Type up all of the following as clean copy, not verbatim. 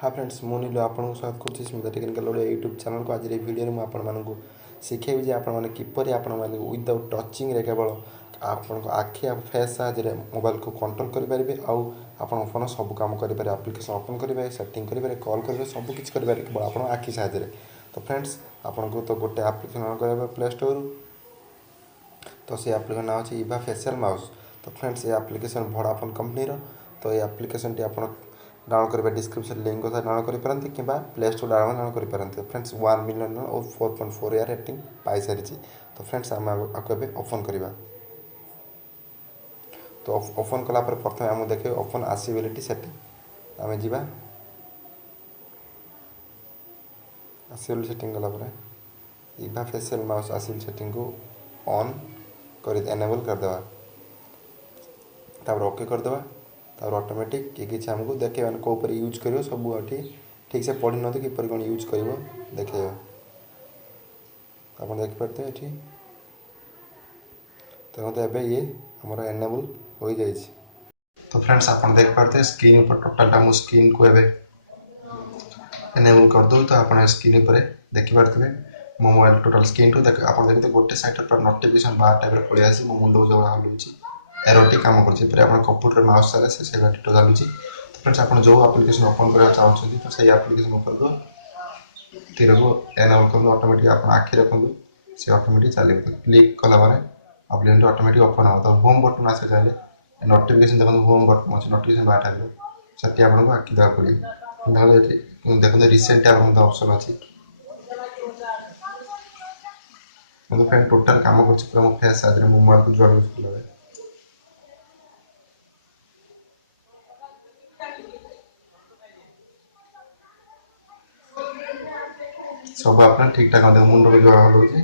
हाँ फ्रेंड्स मुझे आपको स्वागत करुँच स्मिता टेक्निकल यूट्यूब चैनल को आज भिडियो में आपको शिखेबी आपने किपर आप विदाउट टचिंग केवल आपण आखि फेस साहाଯ୍य मोबाइल को कंट्रोल करेंगे आउ आप फोन सब कम करेंगे आप्लिकेसन ओपन करेंगे सेटिंग करेंगे कॉल करेंगे सबकि करेंगे केवल आप आखि साहाଯ୍य। तो फ्रेंड्स आपको तो गोटे आप्लिकेसन करेंगे प्ले स्टोर तो से आप्लिकेसन ना अच्छे इभा फेशियल माउस। तो फ्रेंड्स ये आप्लिकेसन वोडाफोन कंपनी तो ये आप्लिकेसन टी आप डाउनलोड करेंगे डिस्क्रिप्शन लिंक को डाउनलोड करेंगे कि प्ले स्टोर डाउनलोड करेंगे। फ्रेंड्स 1 मिलियन और 4.4 यार रेटिंग पाई सारी। तो फ्रेंड्स आम आपको ओपन करवा तो ओपन कलापर प्रथम आम देखे ओपन आसीबिलिटी सेटिंग आम जा आसीबिलिटी सेटिंग गलापर इभा फेशियल माउस आसीबिलिटी सेटिंग को ऑन कर एनेबल करदे तापर ओके करदे तापर ऑटोमेटिक किसी आमको देखे कौपर यूज कर सब ठीक से पढ़ी न किपर कौन यूज कर देखे आप देखिपे ये तो एवं ये आमर एनेबल हो जाए। तो फ्रेंड्स आप देखिपे स्क्रीन पर टोटाल मुझे स्क्रीन को एवं एनेबल करदे तो आप स्क्रीन पर देखिपे मो मोबाइल टोटाल स्क्रीन टू देख आप देखते गोटे साइड पर नोटिफिकेशन बार टाइप पलि आसी मो मुंड जो हलुची एरोटी कम कर कंप्यूटर माउस चले से चलुची। तो फ्रेंड्स आप जो आप्लिकेसन ओपन करना चाहते तो सही आप्लिकेसन ऊपर तीर को एनेबल कर ऑटोमेटिक आप आखि रखु से ऑटोमेटिक चलो क्लिक कला आप्लिकेसन ऑटोमेटिक ओपन हो। तो होम बटन आसे चाहिए नोटिफिकेशन देखो होम बटन अच्छे नोटिफिकेशन बार टाइप से आपको आखि देवा पड़े देखते रिसेंट ऑप्शन अच्छी फ्रेंड टोटाल कम कर मो फेस साइज मो मोबाइल को जुआड़ यूज कला सब आप ठीक ठाक मुंड भी जो हलुचे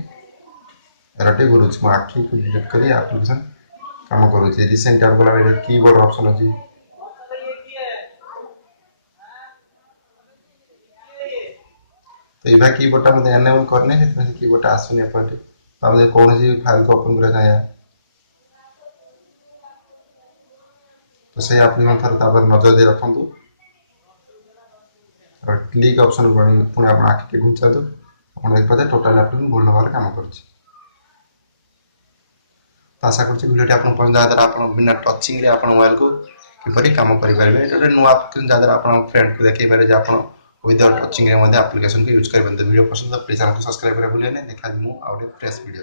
एरोटे घुरुच मो आखि को डिलीट कर आप्लिकेसन कम करुचे रिसेंट टैब गला कीबोर्ड ऑप्शन अच्छी तो ये कीबोर्ड मतलब एनेबल करने से कीबोर्ड आसुनि एपटे तो आम कौन फाइल को ओपन करना चाहिए तो से आप्लिकेसन थर नजर दे रखु और क्लिक ऑप्शन पुणी आप आखि घुंचा दो देखिए टोटाल आप्लिकेसन भूल भाव कम कर। तो आशा कर भिडियो आपको पसंद जहाँ आप बिना टचिंग आप मोबाइल को किपर कम करेंगे ये नुआ आप्लिकेसन जहाँ आप फ्रेंड को देखे पारे आप विदाउट टचिंग आप्लिकेसन को यूज करेंगे। तो वीडियो पसंद प्लीज चैनल को सब्सक्राइब करें भूलिए देखा मुझे फ्रेश वीडियो।